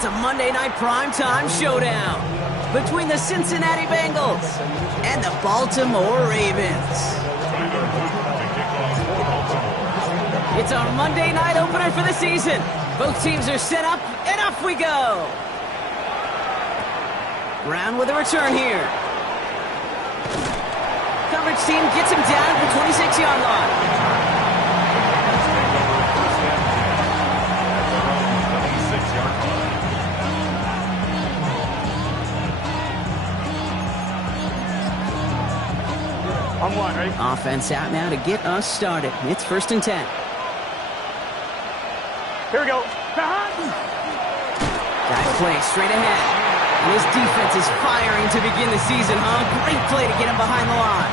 It's a Monday night primetime showdown between the Cincinnati Bengals and the Baltimore Ravens. It's our Monday night opener for the season. Both teams are set up, and off we go. Brown with a return here. Coverage team gets him down at the 26-yard line. On one, right? Offense out now to get us started. It's 1st and 10. Here we go. Guy plays straight ahead. And his defense is firing to begin the season, huh? Great play to get him behind the line.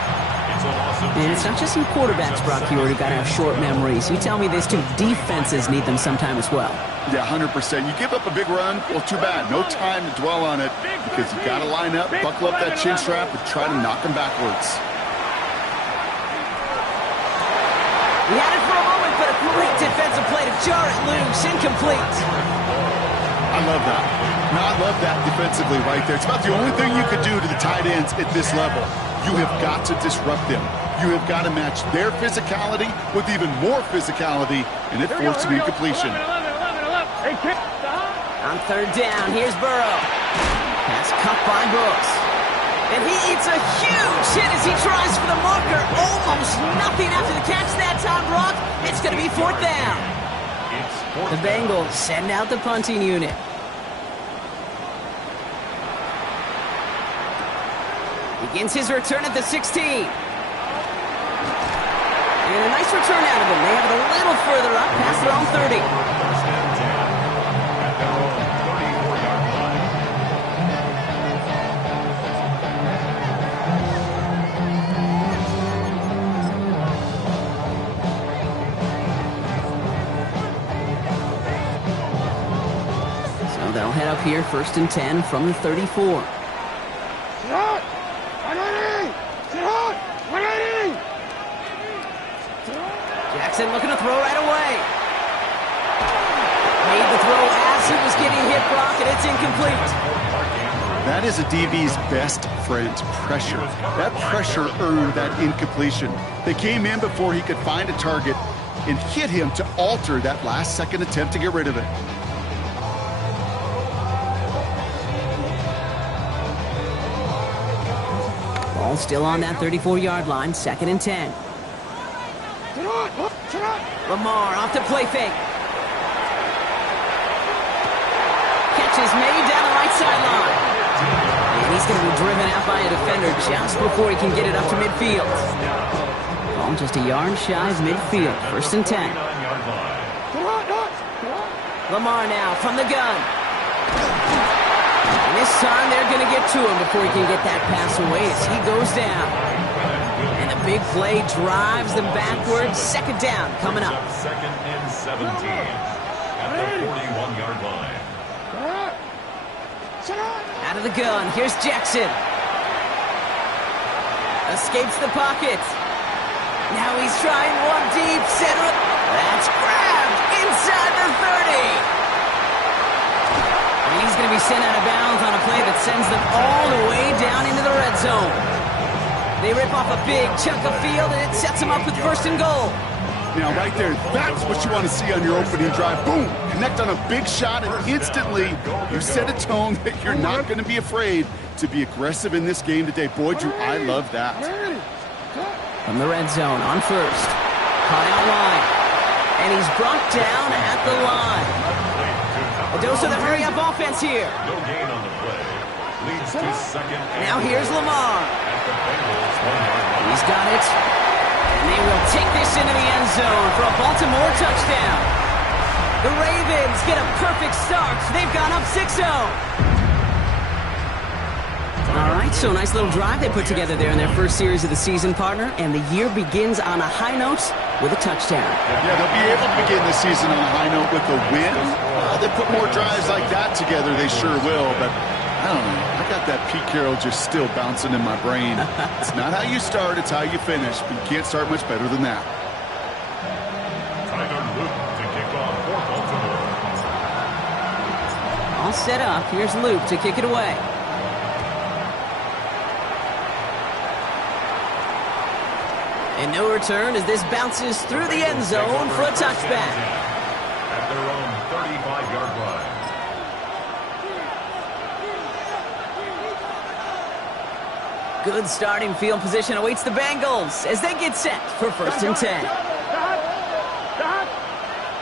And it's not just some quarterbacks, Brock Huard, who got to have short memories. You tell me this too. Defenses need them sometime as well. Yeah, 100%. You give up a big run, well, too bad. No time to dwell on it because you got to line up, buckle up that chin strap, and try to knock them backwards. He had it for a moment, but a great defensive play to jar it loose. Incomplete. I love that. No, I love that defensively right there. It's about the only thing you could do to the tight ends at this level. You have got to disrupt them. You have got to match their physicality with even more physicality, and it forced an incompletion. On 3rd down, here's Burrow. Pass cut by Brooks. And he eats a huge hit as he tries for the marker. Almost nothing after the catch that time, Brock. It's going to be 4th down. The Bengals send out the punting unit. Begins his return at the 16. And a nice return out of him. They have it a little further up past their own 30. They'll head up here, 1st and 10 from the 34. Jackson looking to throw right away. Made the throw as he was getting hit, Brock, and it's incomplete. That is a DB's best friend, pressure. That pressure earned that incompletion. They came in before he could find a target and hit him to alter that last-second attempt to get rid of it. Ball still on that 34-yard line, 2nd and 10. Lamar off to play fake. Catch is made down the right sideline. And he's going to be driven out by a defender just before he can get it up to midfield. Ball just a yard shy of midfield, 1st and 10. Lamar now from the gun. And this time they're going to get to him before he can get that pass away as he goes down. And the big play drives them backwards. 2nd down coming up. 2nd and 17 at the 41-yard line. Out of the gun, here's Jackson. Escapes the pocket. Now he's trying one deep center. That's grabbed inside the 30. And he's going to be sent out of bounds on a play that sends them all the way down into the red zone. They rip off a big chunk of field, and it sets them up with 1st and goal. Now, right there, that's what you want to see on your opening drive. Boom! Connect on a big shot, and instantly you set a tone that you're not going to be afraid to be aggressive in this game today. Boy, Drew, I love that. From the red zone, on 1st. High out line. And he's brought down at the line. A dose of the hurry-up offense here. No gain on the play. Leads to 2nd. Now here's Lamar. He's got it. And they will take this into the end zone for a Baltimore touchdown. The Ravens get a perfect start. They've gone up 6-0. All right, so nice little drive they put together there in their first series of the season, partner. And the year begins on a high note with a touchdown. Yeah, they'll be able to begin the season on a high note with a win. They put more drives like that together, they sure will. But I don't know. I got that Pete Carroll just still bouncing in my brain. It's not how you start, it's how you finish. But you can't start much better than that. Tyler Luke to kick off for Baltimore. set up. Here's Luke to kick it away. And no return as this bounces through the end zone for a touchback. At their own 35-yard line. Good starting field position awaits the Bengals as they get set for 1st and 10.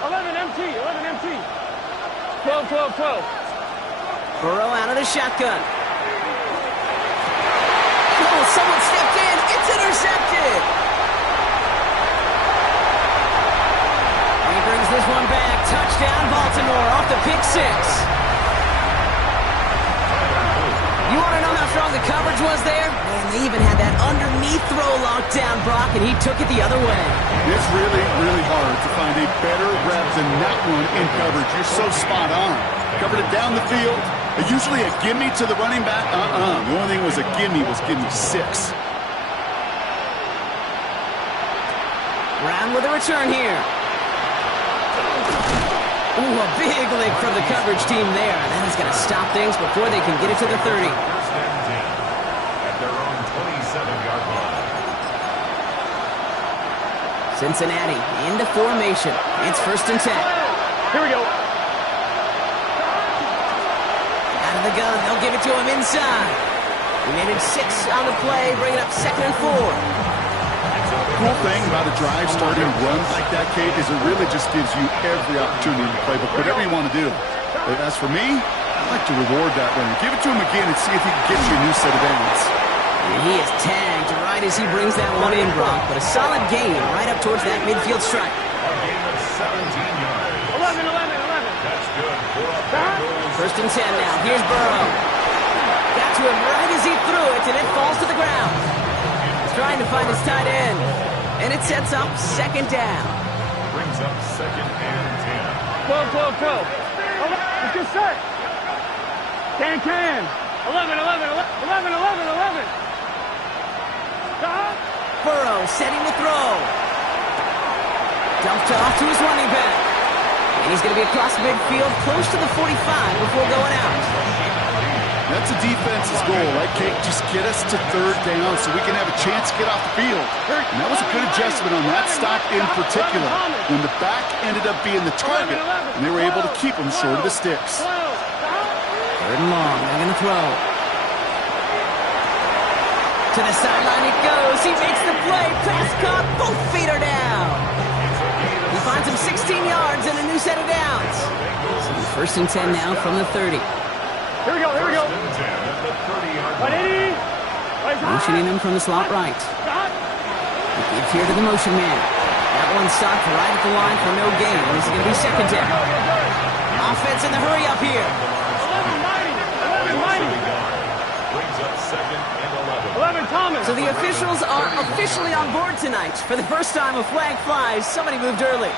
11 MT, 11 MT. 12, 12, 12. Burrow out of the shotgun. Oh, someone stepped in. It's intercepted. He brings this one back. Touchdown, Baltimore, off the pick six. You want to know how strong the coverage was there? Man, they even had that underneath throw locked down, Brock, and he took it the other way. It's really, really hard to find a better rep than that one in coverage. You're so spot on. Covered it down the field. Usually a gimme to the running back. The only thing was a gimme was gimme 6. Brown with a return here. Ooh, a big lick from the coverage team there. That is going to stop things before they can get it to the 30. 1st and 10. At their own 27-yard line. Cincinnati into formation. It's 1st and 10. Here we go. Out of the gun, they'll give it to him inside. We made it 6 on the play, bringing up 2nd and 4. The cool thing about a drive starting runs like that, Kate, is it really just gives you every opportunity to play, but whatever you want to do. As for me, I'd like to reward that runner. Give it to him again and see if he can get you a new set of downs. And he is tagged right as he brings that one in, Brock, but a solid gain right up towards that midfield strike. A gain of 17 yards. 11, 11, 11. That's good for a Bengals. 1st and 10 now. Here's Burrow. Got to him right as he threw it, and it falls to the ground. He's trying to find his tight end, and it sets up 2nd down. Brings up 2nd and 10. 12, 12, 12. Let's get set. Can. 11, 11, 11, 11, 11. Burrow setting the throw. Dumped off to his running back. And he's going to be across midfield, close to the 45 before going out. That's a defense's goal, right, Kate? Just get us to 3rd down so we can have a chance to get off the field. And that was a good adjustment on that stop in particular, when the back ended up being the target, and they were able to keep him short of the sticks. 3rd and long, they're going to throw. To the sideline it goes. He makes the play. Pass caught. Both feet are down. He finds him 16 yards and a new set of downs. So 1st and 10 now from the 30. Here we go. 1st and 10 at the 30-yard line. Motioning him from the slot right. He gives here to the motion man. That one stopped right at the line for no gain. This is going to be 2nd down. Offense in the hurry up here. 11, 90. Brings up 2nd and 11. 11, Thomas. So the officials are officially on board tonight. For the first time, a flag flies. Somebody moved early.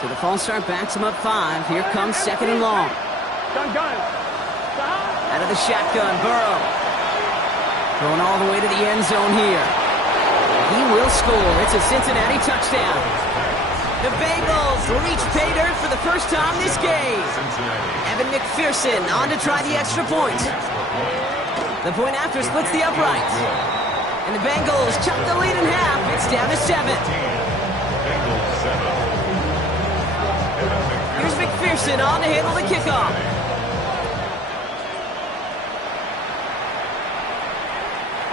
So the false start backs him up 5. Here comes 2nd and long. Gun. Out of the shotgun, Burrow. Going all the way to the end zone here. He will score. It's a Cincinnati touchdown. The Bengals reach pay dirt for the first time this game. Evan McPherson on to try the extra point. The point after splits the upright. And the Bengals chop the lead in half. It's down to 7. Here's McPherson on to handle the kickoff.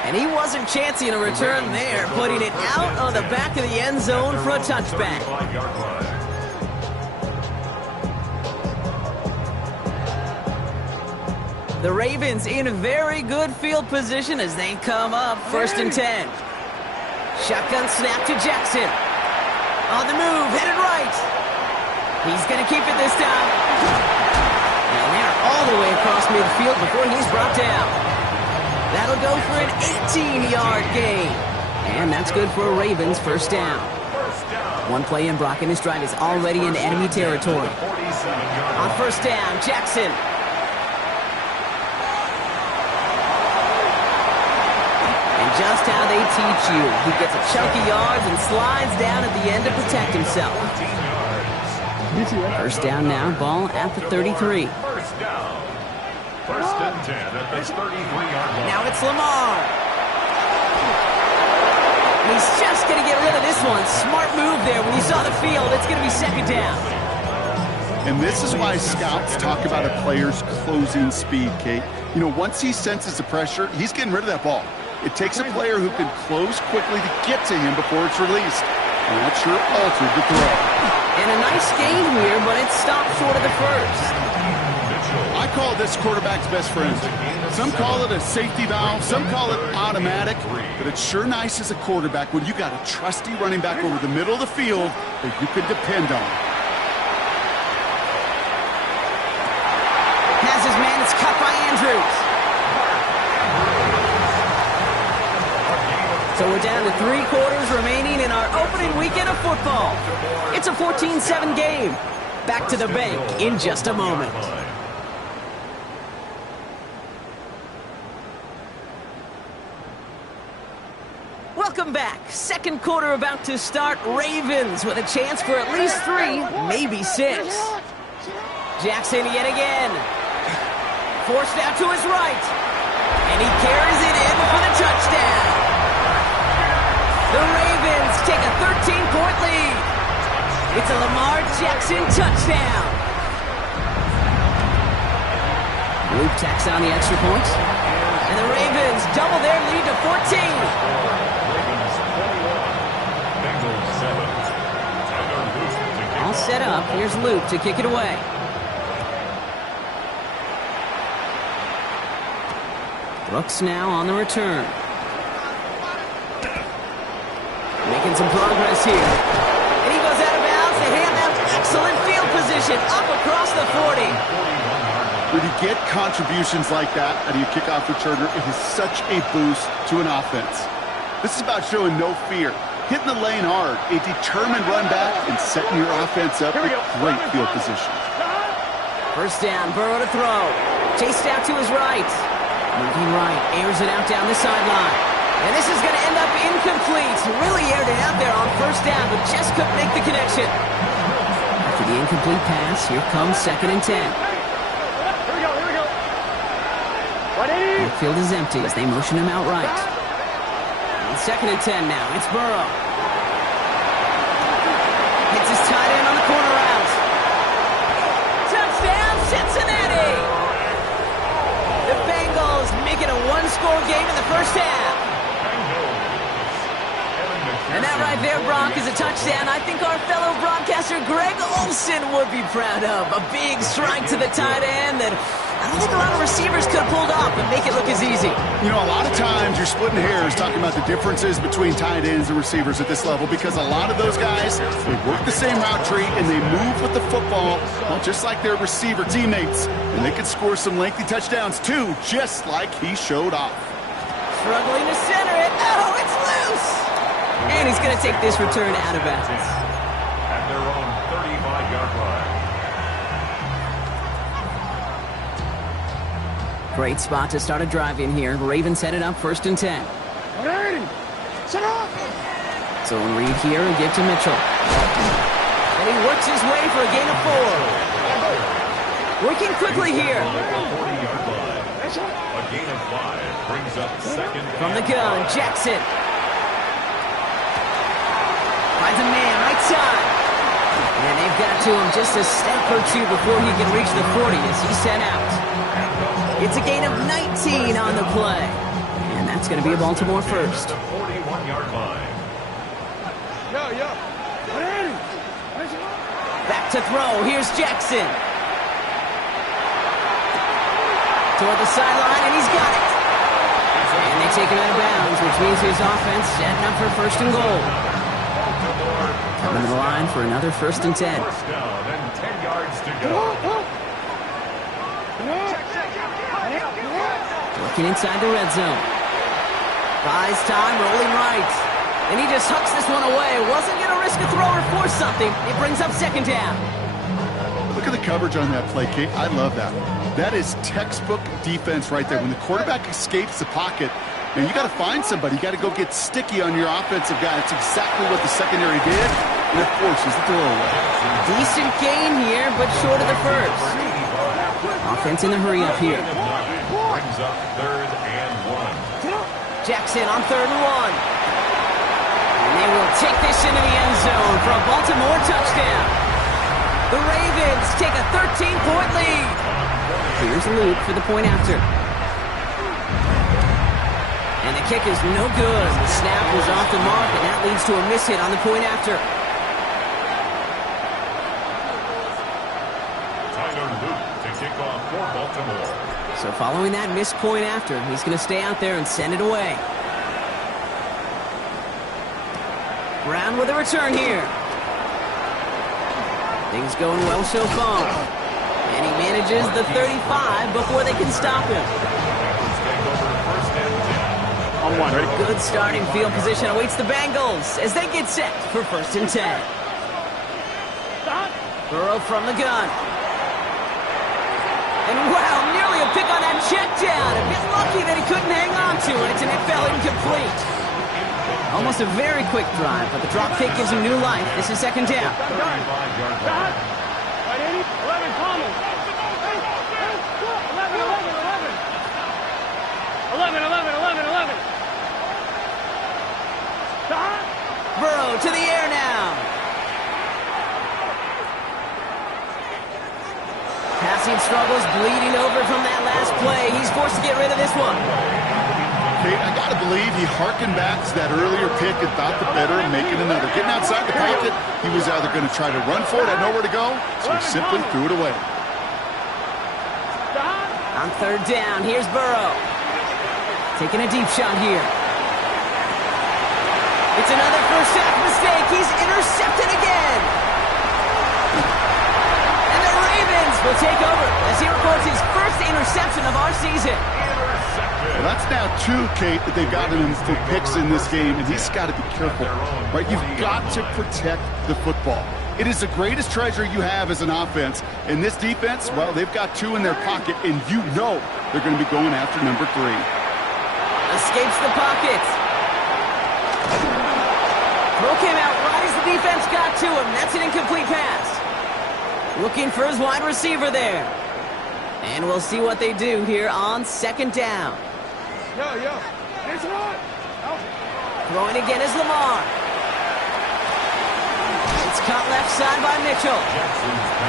And he wasn't chancing a return there, putting it out on the back of the end zone for a touchback. The Ravens in very good field position as they come up 1st and 10. Shotgun snap to Jackson. On the move, headed right. He's going to keep it this time. And they're all the way across midfield before he's brought down. That'll go for an 18-yard gain. And that's good for a Ravens 1st down. One play in, Brock, and his drive is already into enemy territory. On 1st down, Jackson. And just just how they teach you. He gets a chunk of yards and slides down at the end to protect himself. 14 yards. First down now, ball at the 33. First down. First and 10 at the 33-yard line. Now it's Lamar. He's just going to get rid of this one. Smart move there. When you saw the field, it's going to be second down. And this is why scouts talk about a player's closing speed, Kate. You know, once he senses the pressure, he's getting rid of that ball. It takes a player who can close quickly to get to him before it's released. And that sure altered the throw. And a nice gain here, but it stopped short of the first. I call this quarterback's best friend. Some call it a safety valve, some call it automatic, but it's sure nice as a quarterback when you got a trusty running back over the middle of the field that you can depend on. Has his man, it's cut by Andrews. So we're down to 3 quarters remaining in our opening weekend of football. It's a 14-7 game. Back to the bank in just a moment. Welcome back. Second quarter about to start. Ravens with a chance for at least 3, maybe 6. Jackson yet again. Forced out to his right. And he carries it in for the touchdown. The Ravens take a 13-point lead. It's a Lamar Jackson touchdown. Luke tacks on the extra point. And the Ravens double their lead to 14. All set up. Here's Luke to kick it away. Brooks now on the return. Making some progress here. And he goes out of bounds to hand them excellent field position up across the 40. When you get contributions like that out of your kickoff returner, it is such a boost to an offense. This is about showing no fear, hitting the lane hard, a determined run back, and setting your offense up with great field position. First down, Burrow to throw. Chased out to his right. Moving right, airs it out down the sideline. And this is going to end up incomplete. Really aired it out there on first down, but just couldn't make the connection. After the incomplete pass, here comes second and 10. Here we go. Ready? The field is empty as they motion him out right. And second and 10 now. It's Burrow. Hits his tight end on the corner out. Touchdown, Cincinnati! The Bengals make it a one-score game in the first half. And that right there, Brock, is a touchdown I think our fellow broadcaster Greg Olsen would be proud of. A big strike to the tight end that I don't think a lot of receivers could have pulled off and make it look as easy. You know, a lot of times you're splitting hairs talking about the differences between tight ends and receivers at this level because a lot of those guys, they work the same route tree and they move with the football, well, just like their receiver teammates. And they can score some lengthy touchdowns too, just like he showed off. Struggling to center it. Oh, it's loose! And he's going to take this return out of bounds. At their own 35-yard line. Great spot to start a drive in here. Ravens headed up first and 10. Ready? Set up! So read here and give to Mitchell. And he works his way for a gain of 4. Working quickly here. 40-yard line. A gain of 5 brings up second. From the gun, Jackson. Finds a man, right side. And they've got to him just a step or 2 before he can reach the 40 as he's sent out. It's a gain of 19 on the play. And that's going to be a Baltimore first. The 41-yard line. Ready? Back to throw. Here's Jackson. Toward the sideline, and he's got it. And they take him out of bounds, which means his offense setting up for first and goal. Coming to the line for another first and 10. First down and 10 yards to go. Working inside the red zone. Buys time, rolling right. And he just hucks this one away. Wasn't going to risk a throw or force something. It brings up second down. Look at the coverage on that play, Kate. I love that. That is textbook defense right there. When the quarterback escapes the pocket, And you got to find somebody. You got to go get sticky on your offensive guy. That's exactly what the secondary did. And that forces the throwaway. Decent gain here, but short of the first. Offense in the hurry up here. Brings up 3rd and 1. Jackson on 3rd and 1. And they will take this into the end zone for a Baltimore touchdown. The Ravens take a 13-point lead. Here's Luke for the point after. And the kick is no good. The snap was off the mark, and that leads to a miss hit on the point after. Tyler Luke to kick off for Baltimore. So following that missed point after, he's going to stay out there and send it away. Brown with a return here. Things going well so far. And he manages the 35 before they can stop him. On 1, ready? Good starting field position awaits the Bengals as they get set for 1st and 10. Burrow from the gun. And wow, nearly a pick on that check down. A bit lucky that he couldn't hang on to it, and it fell incomplete. Almost a very quick drive, but the drop kick gives him new life. This is 2nd down. 11, Thomas. 11. Burrow to the air now. Passing struggles bleeding over from that last play. He's forced to get rid of this one. Okay, I got to believe he harkened back to that earlier pick and thought the better of making another. Getting outside the pocket, he was either going to try to run for it, had nowhere to go, so he simply threw it away. On 3rd down, here's Burrow. Taking a deep shot here. It's another first half mistake. He's intercepted again. And the Ravens will take over as he records his first interception of our season. Well, that's now 2, Kate, that they've gotten him for picks in this game, and he's got to be careful, right? You've got to protect the football. It is the greatest treasure you have as an offense. And this defense, well, they've got 2 in their pocket, and you know they're going to be going after number 3. Escapes the pocket. Throw came out right as the defense got to him. That's an incomplete pass. Looking for his wide receiver there. And we'll see what they do here on 2nd down. It's right. Throwing again is Lamar. It's caught left side by Mitchell.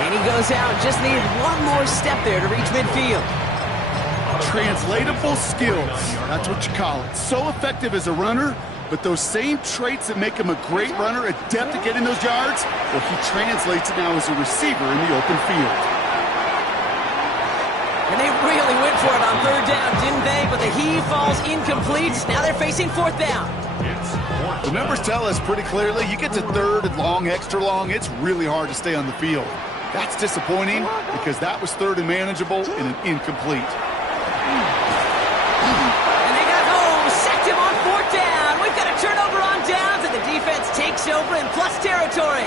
And he goes out. Just needed one more step there to reach midfield. Translatable skills. That's what you call it. So effective as a runner, but those same traits that make him a great runner, adept at getting those yards, well, he translates it now as a receiver in the open field. And they really went for it on 3rd down, didn't they? But the heave falls incomplete. Now they're facing 4th down. The numbers tell us pretty clearly, you get to 3rd and long, extra long, it's really hard to stay on the field. That's disappointing because that was 3rd and manageable and an incomplete. And they got home, sacked him on 4th down. We've got a turnover on downs, and the defense takes over in plus territory.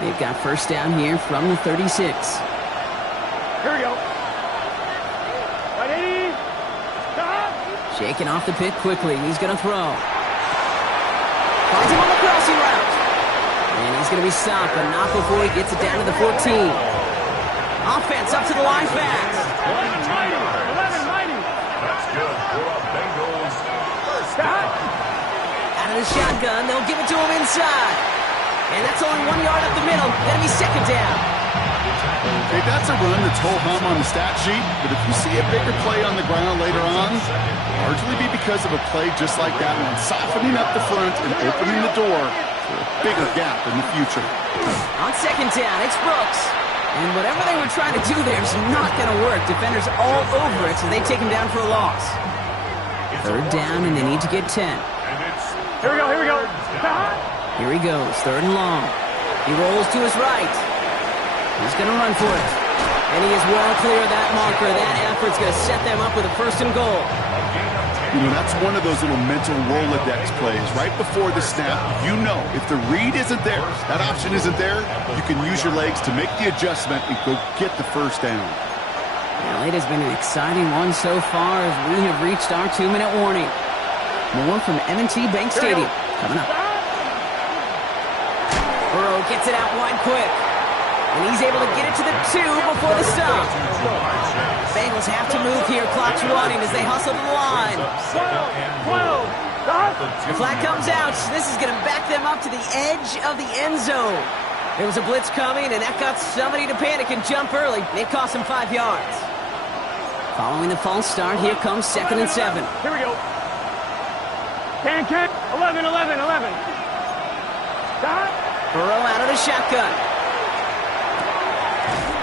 They've got 1st down here from the 36. Here we go. Ready? Stop. Shaking off the pick quickly. He's going to throw. Finds him on the crossing route. And he's going to be stopped, but not before he gets it down to the 14. Offense up to the line fast. 11 mighty. That's good for a Bengals first Stop. Out of the shotgun, they'll give it to him inside. And that's only 1 yard up the middle. That'll be 2nd down. Okay, that's a run that's ho-hum on the stat sheet, but if you see a bigger play on the ground later on, largely be because of a play just like that one, softening up the front and opening the door for a bigger gap in the future. On 2nd down, it's Brooks. And whatever they were trying to do there is not going to work. Defenders all over it, so they take him down for a loss. 3rd down, and they need to get 10. Here we go. Here he goes, 3rd and long. He rolls to his right. He's going to run for it. And he is well clear of that marker. That effort's going to set them up with a 1st and goal. You know, that's one of those little mental Rolodex plays. Right before the snap, you know if the read isn't there, that option isn't there, you can use your legs to make the adjustment and go get the 1st down. Well, it has been an exciting one so far as we have reached our 2-minute warning. More from M&T Bank Stadium coming up. Burrow gets it out wide quick. And he's able to get it to the 2 before the stop. Bengals have to move here. Clock's running as they hustle to the line. The flag comes out. This is going to back them up to the edge of the end zone. There was a blitz coming, and that got somebody to panic and jump early. It cost him 5 yards. Following the false start, here comes 2nd and 7. Here we go. Can. 11. Stop. Burrow out of the shotgun.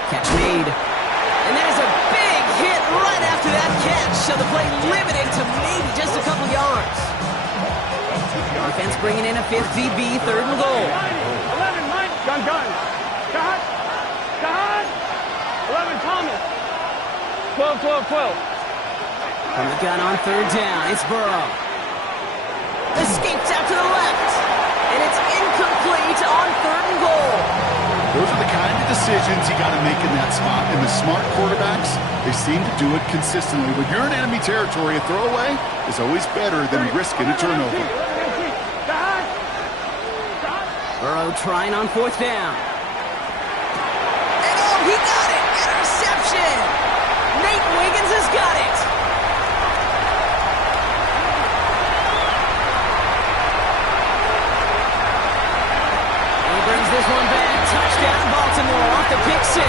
Catch made. And there's a big hit right after that catch. So the play limited to maybe just a couple yards. Defense bringing in a 5th DB, 3rd and goal. 11, Mike. Gun. Scott. 11, Thomas. 12. From the gun on 3rd down, it's Burrow. Escapes out to the left. And it's incomplete on 3rd and goal. Those are the kind of decisions you got to make in that spot. And the smart quarterbacks, they seem to do it consistently. When you're in enemy territory, a throwaway is always better than risking a turnover. Burrow trying on 4th down. And oh, he got it! Interception! Nate Wiggins has got it! He brings this one back. Touchdown Baltimore off the pick 6.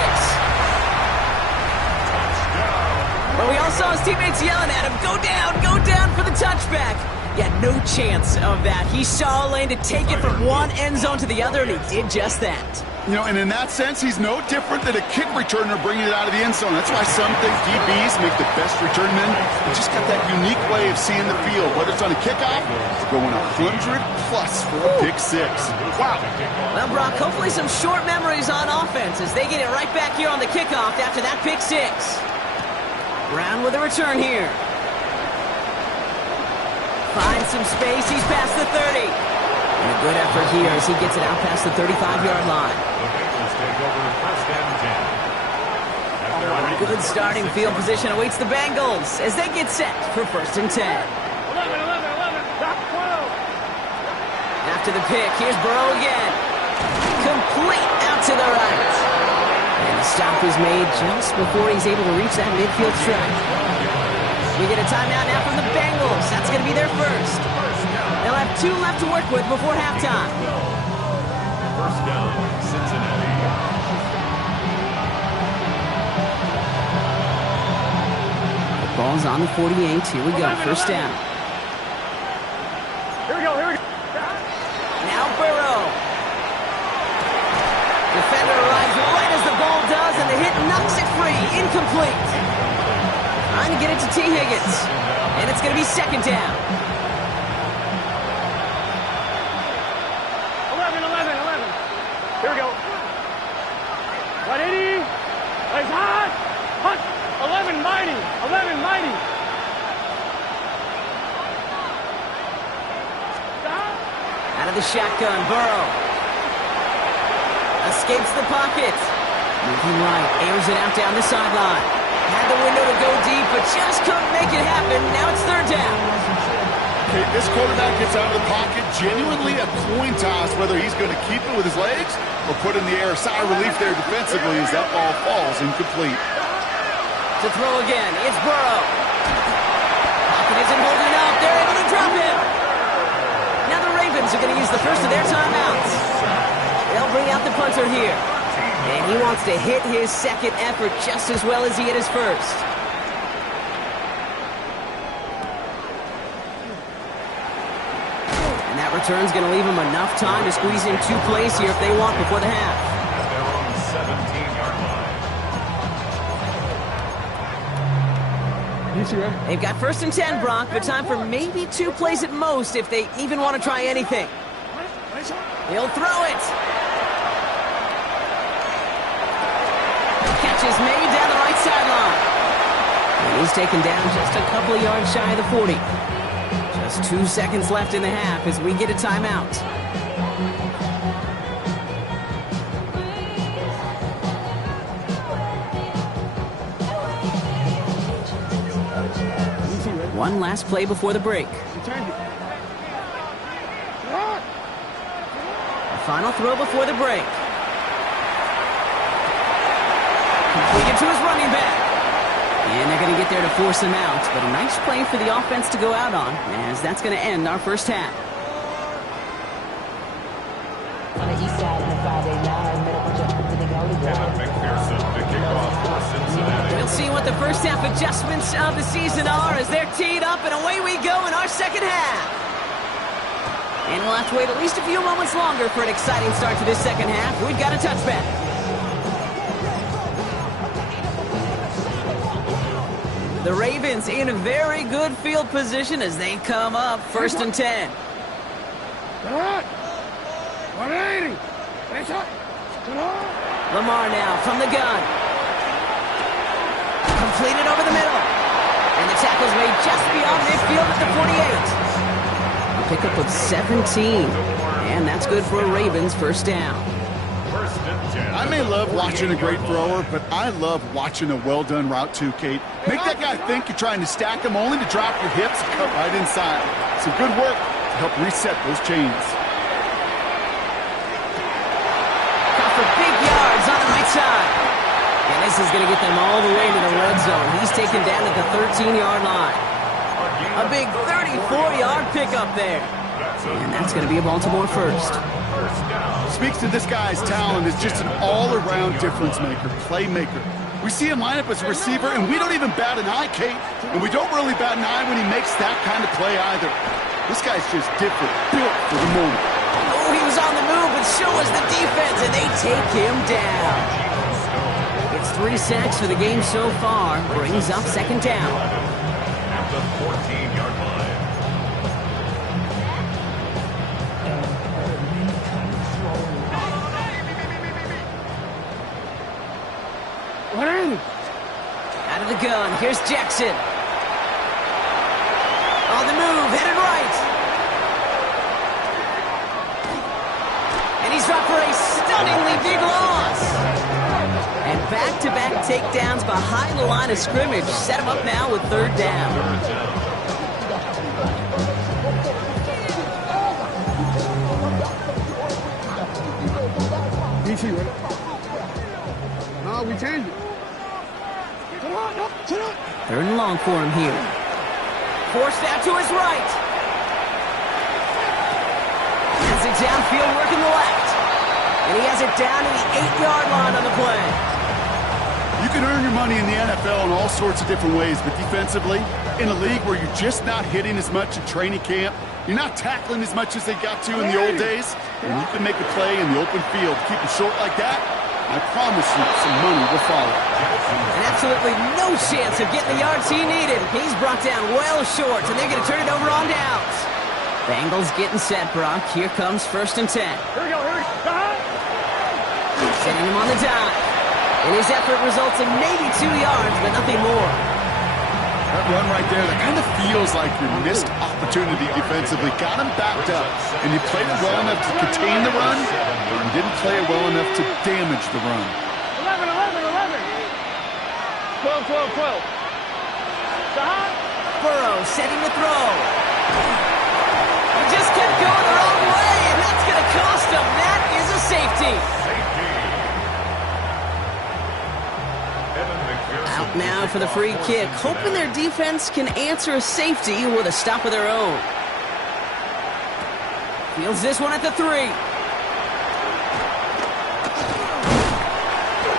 But we all saw his teammates yelling at him, go down for the touchback. Yeah, no chance of that. He saw a lane to take it from one end zone to the other, and he did just that. You know, and in that sense, he's no different than a kick returner bringing it out of the end zone. That's why some think DBs make the best return men. They just got that unique way of seeing the field. Whether it's on a kickoff or going 100+ for a pick 6. Wow. Well, Brock, hopefully some short memories on offense as they get it right back here on the kickoff after that pick 6. Brown with a return here. Finds some space. He's past the 30. And a good effort here as he gets it out past the 35-yard line. The Bengals take over 1st and 10. Good starting field position awaits the Bengals as they get set for 1st and 10. 11. Stop. 12. After the pick, here's Burrow again. Complete out to the right. And the stop is made just before he's able to reach that midfield strike. We get a timeout now from the Bengals. That's going to be their first. They'll have 2 left to work with before halftime. 1st down, Cincinnati. The ball's on the 48. Here we go. 1st down. Here we go. Now Burrow. Defender arrives right as the ball does, and the hit knocks it free. Incomplete. Trying to get it to T. Higgins. And it's going to be 2nd down. 11. Here we go. 180. It's hot. 11 mighty. Stop. Out of the shotgun, Burrow. Escapes the pocket. Moving right, airs it out down the sideline. Had the window to go deep, but just couldn't make it happen. Now it's 3rd down. Okay, this quarterback gets out of the pocket, genuinely a coin toss whether he's going to keep it with his legs or put in the air. Sigh of relief there defensively as that ball falls incomplete. To throw again, it's Burrow. Pocket isn't holding up. They're able to drop him. Now the Ravens are going to use the first of their timeouts. They'll bring out the punter here. And he wants to hit his 2nd effort just as well as he hit his 1st. And that return's going to leave him enough time to squeeze in 2 plays here if they want before the half. At their own 17-yard line. They've got 1st and 10, Brock, but time for maybe 2 plays at most if they even want to try anything. He'll throw it. Catch is made down the right sideline. And he's taken down just a couple of yards shy of the 40. Just 2 seconds left in the half as we get a timeout. one last play before the break. The final throw before the break. Completed to his running back. And they're going to get there to force him out. But a nice play for the offense to go out on, as that's going to end our first half. On the east side of the 589, medical judgment to the Evan McPherson, the kickoff for Cincinnati. We'll see what the first half adjustments of the season are as they're teed up, and away we go in our second half. And we'll have to wait at least a few moments longer for an exciting start to this second half. We've got a touchback. The Ravens in a very good field position as they come up first and 10. 180. Lamar now from the gun. Completed over the middle. And the tackle's made just beyond midfield at the 48. A pickup of 17. And that's good for a Ravens first down. First and 10. I may love watching a great thrower, but I love watching a well-done route too, Kate. Make that guy think you're trying to stack him only to drop your hips and cut right inside. Some good work to help reset those chains. Got for big yards on the right side. And this is going to get them all the way to the red zone. He's taken down at the 13-yard line. A big 34-yard pickup there. And that's going to be a Baltimore first. Speaks to this guy's talent as just an all-around difference maker, playmaker. We see him line up as a receiver, and we don't even bat an eye, Kate. And we don't really bat an eye when he makes that kind of play either. This guy's just different, built for the moment. Oh, he was on the move, but so was the defense, and they take him down. It's 3 sacks for the game so far. Brings up second down. At the 14-yard line. Out of the gun, here's Jackson. On the move, headed right. And he's dropped for a stunningly big loss. And back-to-back takedowns behind the line of scrimmage. Set him up now with third down. DC, ready? No, we changed it. Third and long for him here. Forced out to his right. Has it downfield, working the left. And he has it down to the 8-yard line on the play. You can earn your money in the NFL in all sorts of different ways, but defensively, in a league where you're just not hitting as much in training camp, you're not tackling as much as they got to in the old days, and you can make a play in the open field. Keep it short like that, I promise you some money will follow. And absolutely no chance of getting the yards he needed. He's brought down well short, and they're going to turn it over on downs. Bengals getting set, Brock. Here comes first and 10. Here we go, here we go. Setting him on the dive. And his effort results in maybe 2 yards, but nothing more. That run right there, that kind of feels like your missed opportunity defensively. Got him backed up, and you played it well enough to contain the run, but you didn't play it well enough to damage the run. 11, 12, 12, 12. Stop. Burrow setting the throw. He just kept going the wrong way, and that's going to cost him. That is a safety. Out now for the free kick, hoping their defense can answer a safety with a stop of their own. Fields this one at the 3.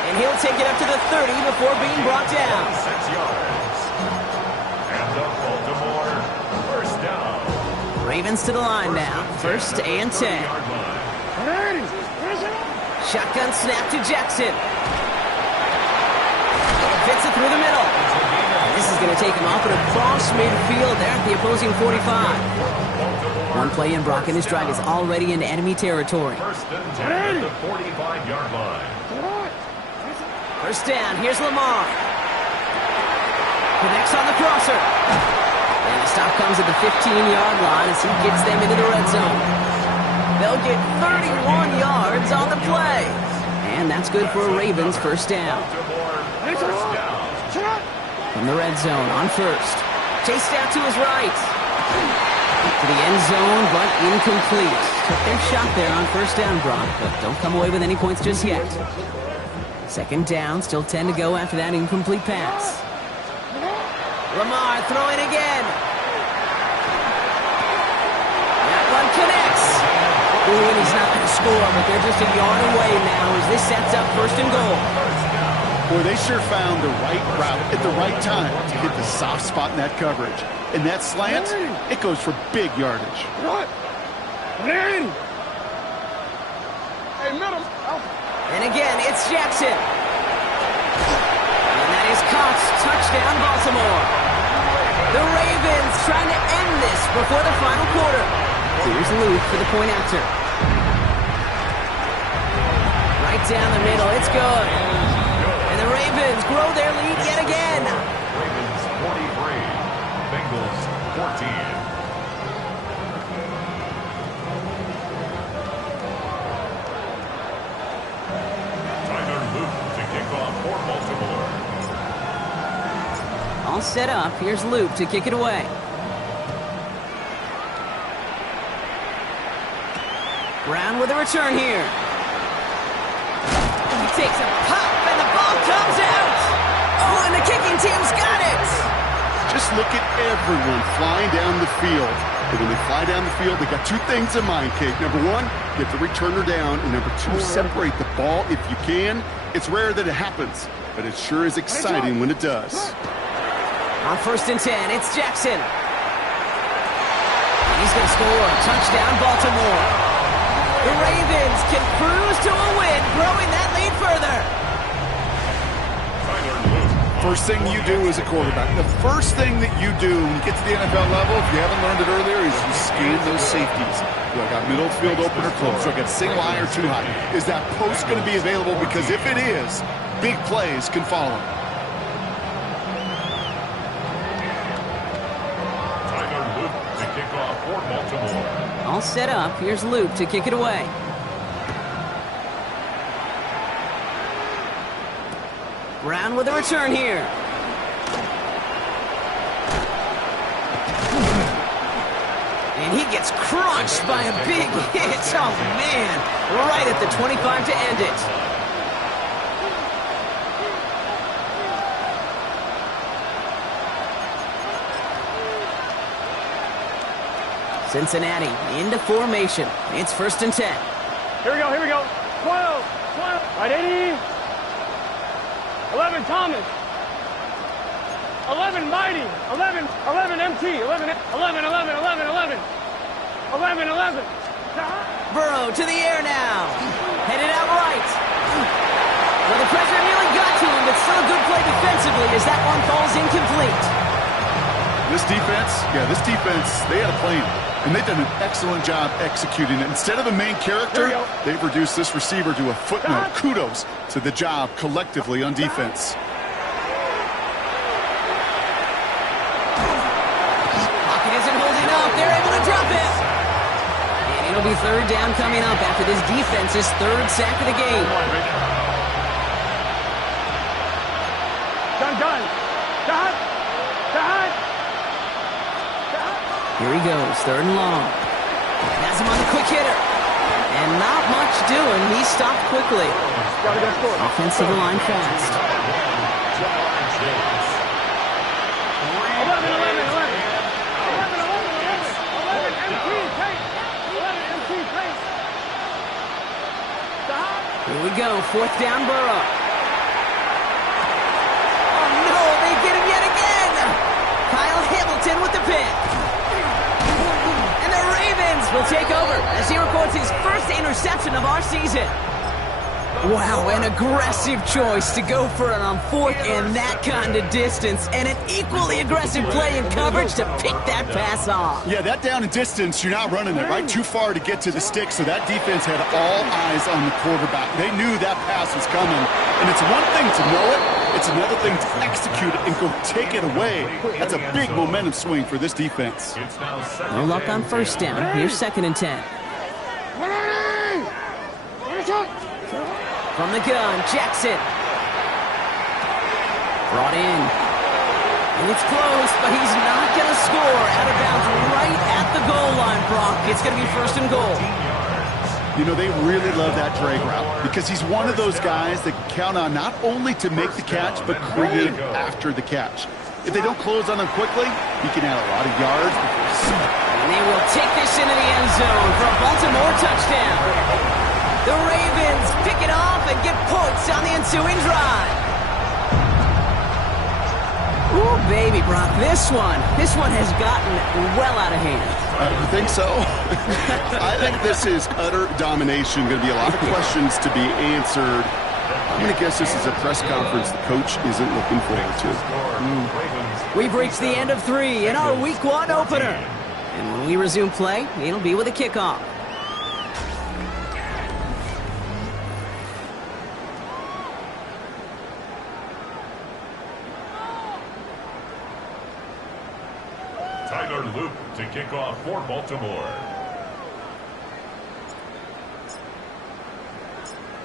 And he'll take it up to the 30 before being brought down. 6 yards. And the Baltimore first down. Ravens to the line now. First and 10. Shotgun snap to Jackson. Fits it through the middle. And this is going to take him off at across midfield there at the opposing 45. One play in, Brock, and his drive is already into enemy territory. First and 10 at the 45-yard line. First down, here's Lamar. Connects on the crosser. And the stop comes at the 15-yard line as he gets them into the red zone. They'll get 31 yards on the play. And that's good for a Ravens first down. From the red zone on first. Chased out to his right. To the end zone, but incomplete. Took their shot there on first down, Brock, but don't come away with any points just yet. Second down, still 10 to go after that incomplete pass. Lamar throwing again. That one connects. Ooh, and he's not going to score, but they're just a yard away now as this sets up first and goal. Boy, they sure found the right route at the right time to hit the soft spot in that coverage. And that slant, it goes for big yardage. What? Hey, middle. And again, it's Jackson. And that is caught. Touchdown, Baltimore. The Ravens trying to end this before the final quarter. Here's Luke for the point after. Right down the middle. It's good. And the Ravens grow their lead yet again. Ravens 43, Bengals 14. All set up. Here's Luke to kick it away. Brown with a return here. He takes a pop and the ball comes out. Oh, and the kicking team's got it. Just look at everyone flying down the field. And when they fly down the field, they got two things in mind, Kate. Number one, get the returner down. And number two, separate the ball if you can. It's rare that it happens, but it sure is exciting when it does. On first and 10, it's Jackson. He's going to score. Touchdown, Baltimore. The Ravens can cruise to a win, growing that lead further. First thing you do as a quarterback, the first thing that you do when you get to the NFL level, if you haven't learned it earlier, is you scan those safeties. Do I got middle field open or close? Do I got single high or two high? Is that post going to be available? Because if it is, big plays can follow. All set up. Here's Luke to kick it away. Brown with a return here. And he gets crunched by a big hit. Oh, man. Right at the 25 to end it. Cincinnati into formation. It's first and 10. Here we go, here we go. 12. Right, 80. 11, Thomas. 11, Mighty. 11, MT. 11. 11. Burrow to the air now. Headed out right. Well, the pressure nearly got to him, but still a good play defensively as that one falls incomplete. This defense, they had a plan. And they've done an excellent job executing it. Instead of a main character, they've reduced this receiver to a footnote. Kudos to the job collectively on defense. Pocket isn't holding up. They're able to drop it. And it'll be third down coming up after this defense's third sack of the game. Done. Here he goes, third and long. Has him on the quick hitter. And not much doing. He stopped quickly. Offensive line fast. 11, MT, pace. Here we go, fourth down, Burrow. Oh no, they get him yet again. Kyle Hamilton with the pick. Will take over as he records his first interception of our season. Wow, an aggressive choice to go for it on fourth and that kind of distance, and an equally aggressive play in coverage to pick that pass off. Yeah, that down and distance, you're not running it, right? Too far to get to the stick, so that defense had all eyes on the quarterback. They knew that pass was coming, and it's one thing to know it, it's another thing to execute it and go take it away. That's a big momentum swing for this defense. No luck on first down. Here's second and 10. From the gun, Jackson. Brought in. And it's close, but he's not going to score. Out of bounds right at the goal line, Brock. It's going to be first and goal. You know, they really love that drag route because he's one of those guys that can count on not only to make the catch, but create after the catch. If they don't close on him quickly, he can add a lot of yards. And they will take this into the end zone for a Baltimore touchdown. The Ravens pick it off and get points on the ensuing drive. Ooh, baby, Brock, this one has gotten well out of hand. You think so? I think this is utter domination. Going to be a lot of questions to be answered. I'm going to guess this is a press conference the coach isn't looking forward to. We've reached the end of 3 in our Week 1 opener. And when we resume play, it'll be with a kickoff. Tyler Loop to kick off for Baltimore.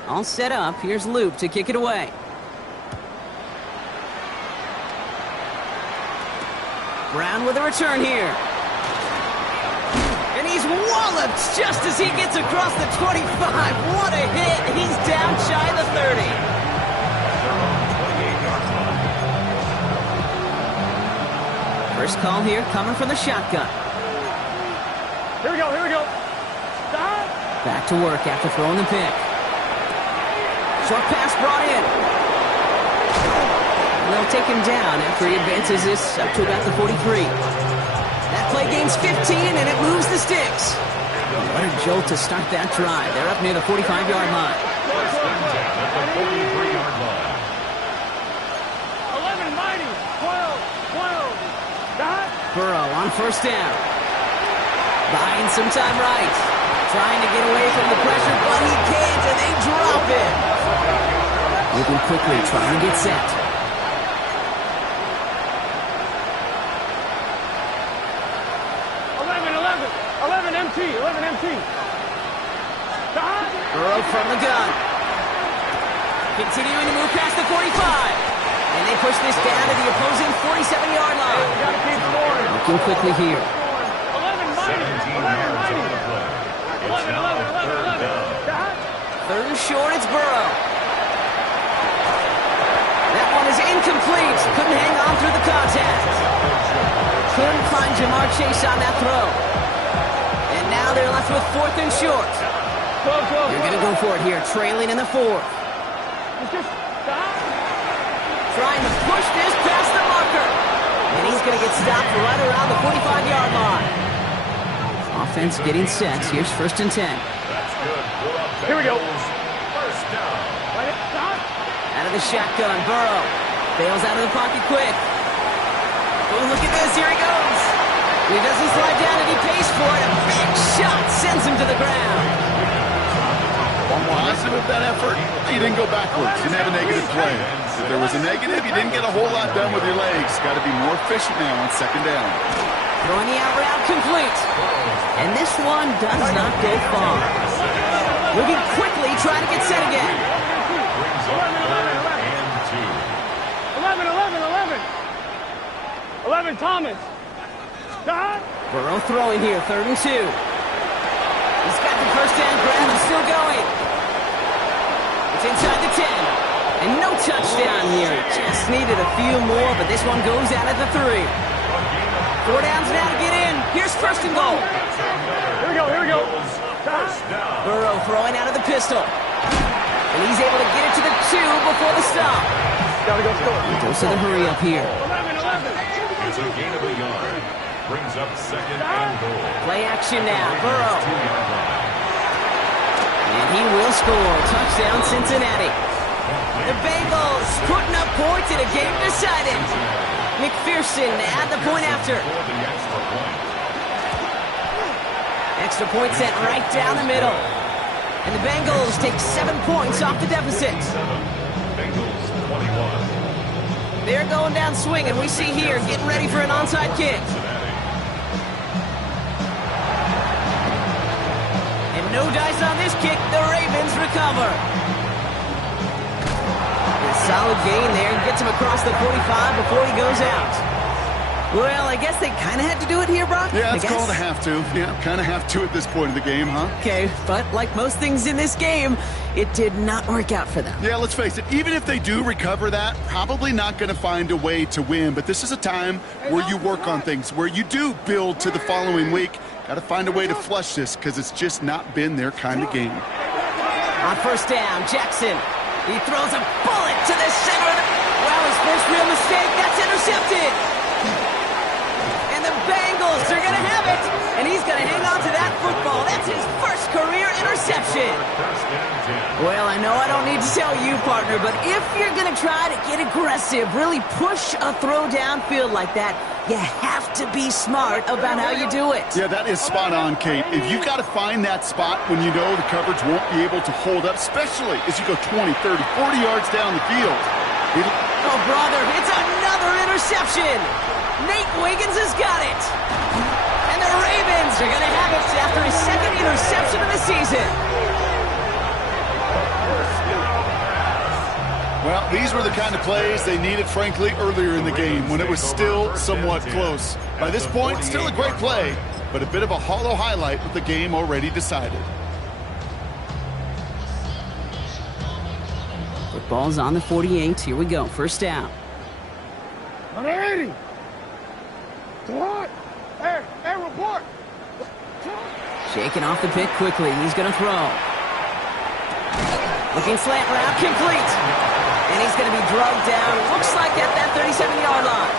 All set up. Here's Loop to kick it away. Brown with a return here. And he's walloped just as he gets across the 25. What a hit. He's down shy of the 30. First call here coming from the shotgun. Here we go. Stop. Back to work after throwing the pick. Short pass brought in. And they'll take him down after he advances this up to about the 43. That play gains 15 and it moves the sticks. What a jolt to start that drive. They're up near the 45-yard line. First and 10 at the 43-yard line. 11, mighty. 12. Stop. Burrow on first down. Buying some time right. Trying to get away from the pressure, but he can't, and they drop it. Moving quickly, trying to get set. MT. Stop. Burrow from the gun. Continuing to move past the 45. And they push this down to the opposing 47-yard line. We gotta keep scoring. Looking quickly here. 11 mighty. 11. Stop. Third and short, it's Burrow. That one is incomplete. Couldn't hang on through the contact. Couldn't find Jamar Chase on that throw. And now they're left with fourth and short. They're going to go for it here, trailing in the fourth. Just stop. Trying to push this past the marker. And he's going to get stopped right around the 45-yard line. Offense getting set. Here's first and 10. That's good. Here we go. First down. Stop. Out of the shotgun, Burrow. Bails out of the pocket quick. Oh, look at this. Here he goes. He doesn't slide down and he pays for it. A big shot sends him to the ground. Positive of that effort, you didn't go backwards. You didn't have a negative play. If there was a negative, you didn't get a whole lot done with your legs. Got to be more efficient now on second down. Throwing the out route complete. And this one does not go far. Moving quickly, trying to get set again. 11, Thomas. Stop. Burrow throwing here, 3rd and 2. He's got the first down grab and still going. It's inside the 10. And no touchdown here. Just needed a few more, but this one goes out at the 3. 4 downs now to get in. Here's first and goal. Here we go. Burrow throwing out of the pistol. And he's able to get it to the 2 before the stop. Gotta go score. Goes to the hurry up here. 11. It's a gain of a yard. Brings up second and goal. Play action now. Burrow. And he will score. Touchdown, Cincinnati. The Bengals putting up points in a game decided. McPherson at the point after. Extra point sent right down the middle. And the Bengals take 7 points off the deficit. Bengals 21. They're going down swinging. We see here getting ready for an onside kick. And no dice on this kick. The Ravens recover. A solid gain there. Gets him across the 45 before he goes out. Well, I guess they kind of had to do it here, Brock. Yeah, it's called a have to. Yeah, kind of have to at this point of the game, huh? Okay, but like most things in this game, it did not work out for them. Yeah, let's face it, even if they do recover that, probably not going to find a way to win. But this is a time where you work on things, where you do build to the following week. Got to find a way to flush this because it's just not been their kind of game. On first down, Jackson. He throws a bullet to the center of the... Well, his first real mistake, that's intercepted. And the Bengals are going to have it. And he's going to hang on to that football. That's his first career interception. Well, I know I don't need to tell you, partner, but if you're going to try to get aggressive, really push a throw downfield like that, you have to be smart about how you do it. Yeah, that is spot on, Kate. If you've got to find that spot when you know the coverage won't be able to hold up, especially as you go 20, 30, 40 yards down the field. Oh, brother, it's another interception. Nate Wiggins has got it. And the Ravens are going to have it after his second interception of the season. Well, these were the kind of plays they needed, frankly, earlier in the game when it was still somewhat close. By this point, still a great play, but a bit of a hollow highlight with the game already decided. Football's on the 48. Here we go. First down. 180. What? Hey, report. Shaking off the pick quickly. He's going to throw. Looking slant route, complete. And he's going to be drugged down. Looks like at that 37-yard line.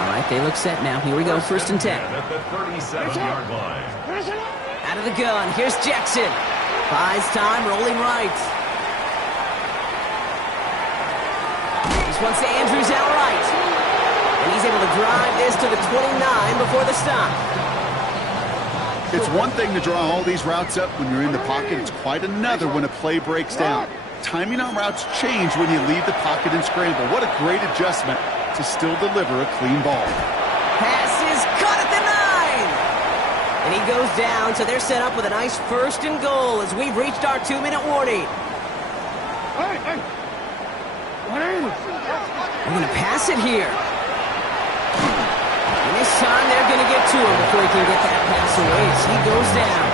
All right, they look set now. Here we go, first and 10. At the 37-yard line. Out of the gun, here's Jackson. Buys time, rolling right. This one's to Andrews out right. And he's able to drive this to the 29 before the stop. It's one thing to draw all these routes up when you're in the pocket. It's quite another when a play breaks down. Timing on routes change when you leave the pocket and scramble. What a great adjustment to still deliver a clean ball. Pass is caught at the 9. And he goes down, so they're set up with a nice first and goal as we've reached our 2-minute warning. Hey. 180. We're going to pass it here. And this time they're going to get to him before he can get that pass away as he goes down.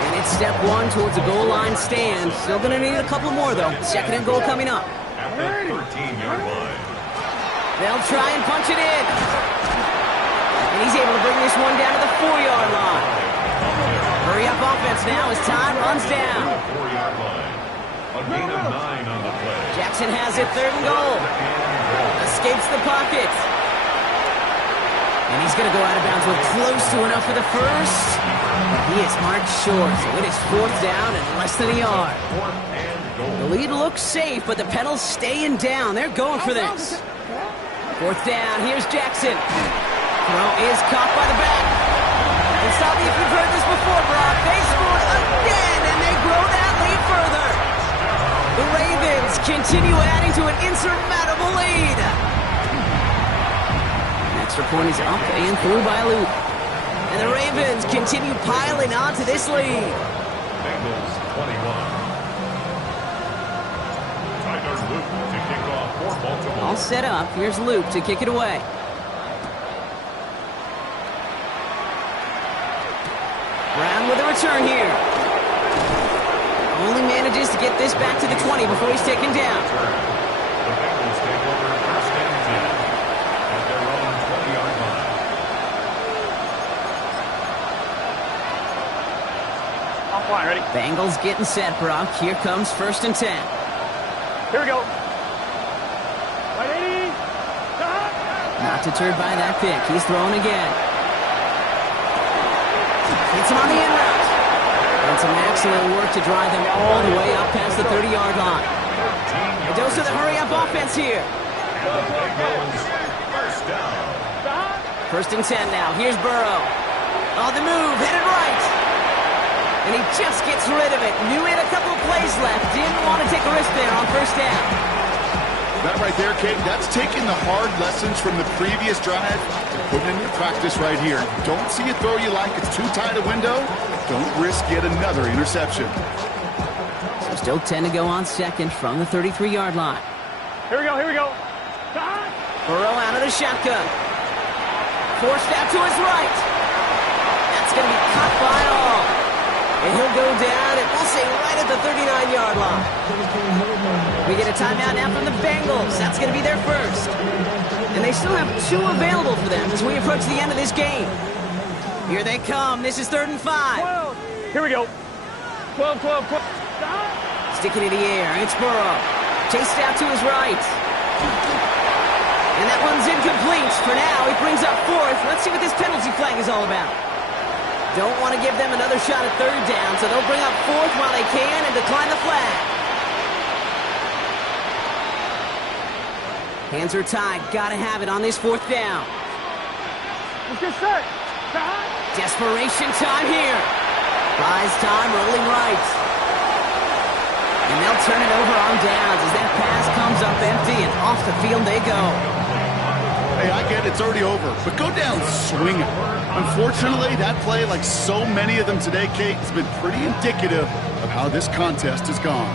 And it's step one towards a goal line stand. Still going to need a couple more, though. Second and goal coming up. At the 13-yard line. They'll try and punch it in. And he's able to bring this one down to the 4-yard line. Hurry up offense now as time runs down. 4-yard line. A gain of 9 on the play. Jackson has it, third and goal. Escapes the pocket. And he's going to go out of bounds with close to enough for the first. He is marked short, so it is fourth down and less than a yard. 4th and goal. The lead looks safe, but the pedal's staying down. They're going for this. Fourth down, here's Jackson. Throw is caught by the back. And stop me if you've heard this before, Brock. They scored again, and they grow that lead further. The Ravens continue adding to an insurmountable lead. Extra point is up and through by Luke. And the Ravens continue piling on to this lead. Bengals 21. Tyler Luke to kick off for Baltimore. All set up. Here's Luke to kick it away. Brown with a return here. Only manages to get this back to the 20 before he's taken down. The Bengals take over first and 10 at their own 20-yard line. I'm fine, ready? Bengals getting set, Brock. Here comes first and 10. Here we go. 180. Not deterred by that pick. He's throwing again. Hits him on the in route. And some excellent work to drive them all the way up past the 30-yard line. A dose of the hurry-up offense here. And the Bengals first down. First and 10 now. Here's Burrow. On the move, headed right. And he just gets rid of it. Knew he had a couple of plays left. Didn't want to take a risk there on first down. That right there, Kate, that's taking the hard lessons from the previous drive and putting it into practice right here. Don't see a throw you like. It's too tight a window. Don't risk yet another interception. So still 10 to go on second from the 33-yard line. Here we go. Burrow out of the shotgun. Forced out to his right. That's going to be caught by all. And he'll go down, and we'll say right at the 39-yard line. We get a timeout now from the Bengals. That's going to be their first. And they still have 2 available for them as we approach the end of this game. Here they come. This is 3rd and 5. Here we go. 12, 12, 12. Stick it in the air. It's Burrow. Chased out to his right. And that one's incomplete. For now, he brings up 4th. Let's see what this penalty flag is all about. Don't want to give them another shot at 3rd down, so they'll bring up 4th while they can and decline the flag. Hands are tied. Got to have it on this 4th down. Let's get set. Desperation time here. Buys time, rolling right. And they'll turn it over on downs as that pass comes up empty, and off the field they go. Hey, I get it, it's already over, but go down swinging. Unfortunately, that play, like so many of them today, Kate, has been pretty indicative of how this contest has gone.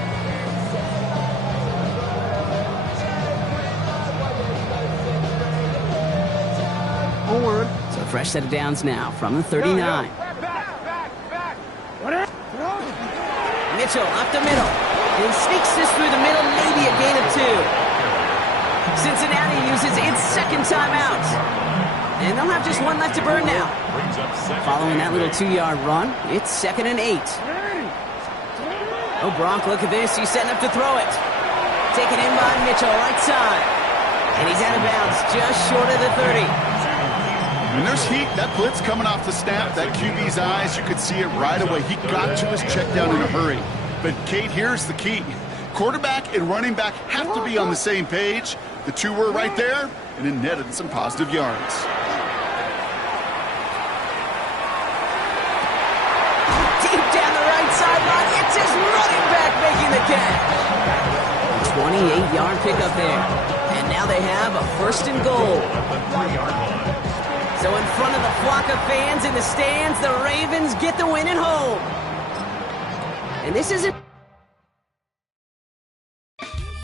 Forward. So a fresh set of downs now from the 39. Back. What is? Mitchell up the middle. And sneaks this through the middle, maybe a gain of 2. Cincinnati uses its 2nd timeout. And they'll have just 1 left to burn now. Following that little 2-yard run, it's 2nd and 8. Oh, Gronk, look at this. He's setting up to throw it. Taken in by Mitchell, right side. And he's out of bounds, just short of the 30. When there's heat, that blitz coming off the snap, that QB's eyes, you could see it right away. He got to his check down in a hurry. But, Kate, here's the key. Quarterback and running back have to be on the same page. The 2 were right there, and it netted some positive yards. Deep down the right sideline, it's his running back making the catch. 28-yard pickup there. And now they have a 1st and goal. So in front of the flock of fans in the stands, the Ravens get the win at home. And this isn't...